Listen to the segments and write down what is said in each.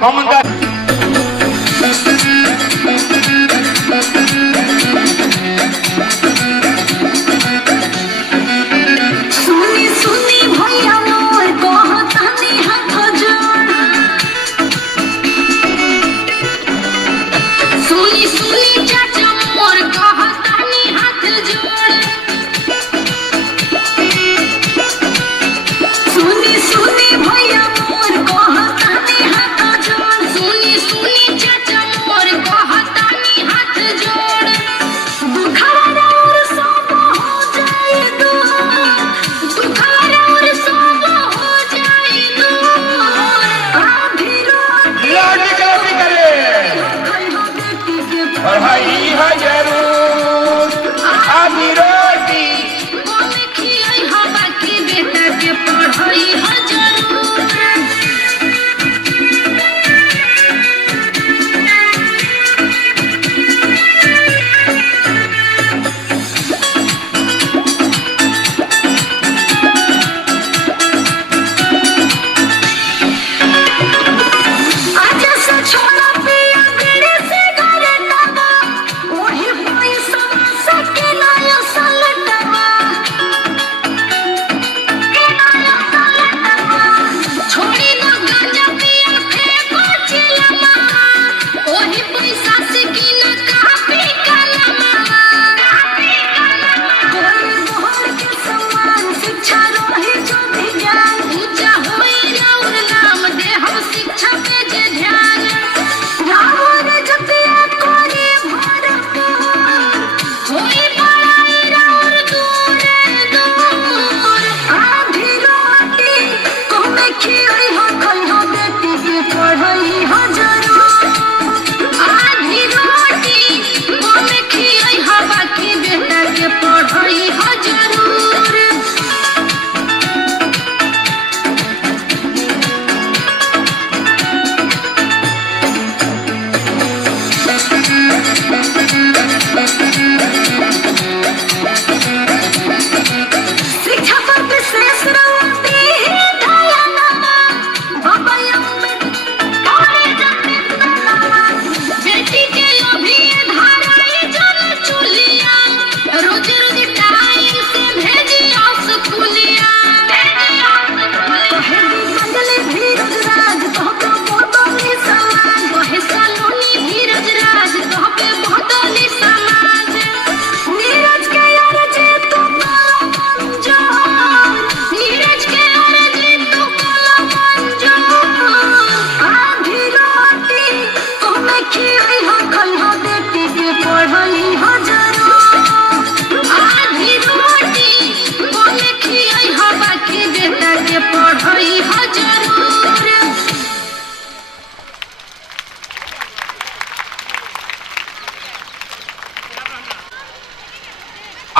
Common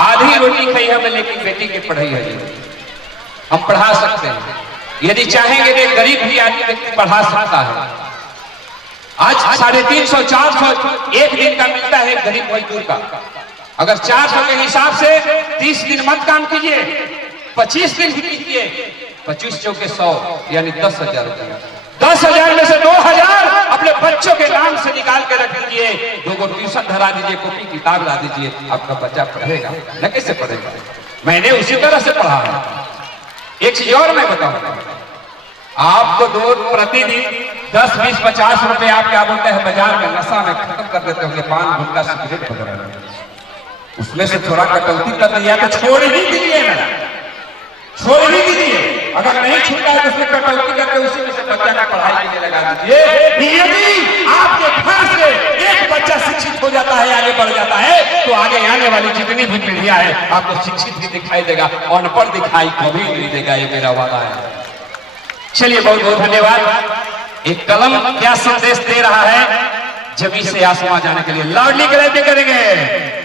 आधी रोटी खाई हमें, लेकिन बेटी की पढ़ाई है हम पढ़ा सकते हैं। यदि चाहेंगे तो गरीब भी आदमी व्यक्ति पढ़ा सकता है। आज 350, 400 एक दिन का मिलता है गरीब मजदूर का। अगर 400 के हिसाब से 30 दिन मत काम कीजिए, 25 दिन भी कीजिए, 25 चौके 100 यानी 10,000 रुपया। 10,000 में से 2,000 अपने बच्चों के नाम से निकाल के रख दीजिए। 2 ट्यूशन धरा दीजिए, कॉपी किताब ला दीजिए, आपका बच्चा पढ़ेगा। न कैसे पढ़ेगा? मैंने उसी तरह से पढ़ा है। एक चीज और मैं बताऊंगा आपको, प्रतिदिन 10, 20, 50 रुपए आप क्या बोलते हैं बाजार में नशा में खत्म कर देते होंगे, पान गुटखा सिगरेट वगैरह। उसमें से थोड़ा कटौती कर दिया तो छोड़ ही दीजिए ना, छोड़ ही दीजिए। अगर नहीं छूटा है तो उसमें कटौती करके उसी में से बच्चा का पढ़ाई के लिए लगा दीजिए। यदि आपके घर से एक बच्चा शिक्षित हो जाता है, आगे बढ़ जाता है, तो आगे आने वाली जितनी भी पीढ़ियां है आपको शिक्षित भी दिखाई देगा, अनपढ़ दिखाई कभी नहीं देगा। ये मेरा वादा है। चलिए बहुत बहुत धन्यवाद। एक कलम क्या संदेश दे रहा है, जमीन से आसमां जाने के लिए लाडली करेंगे।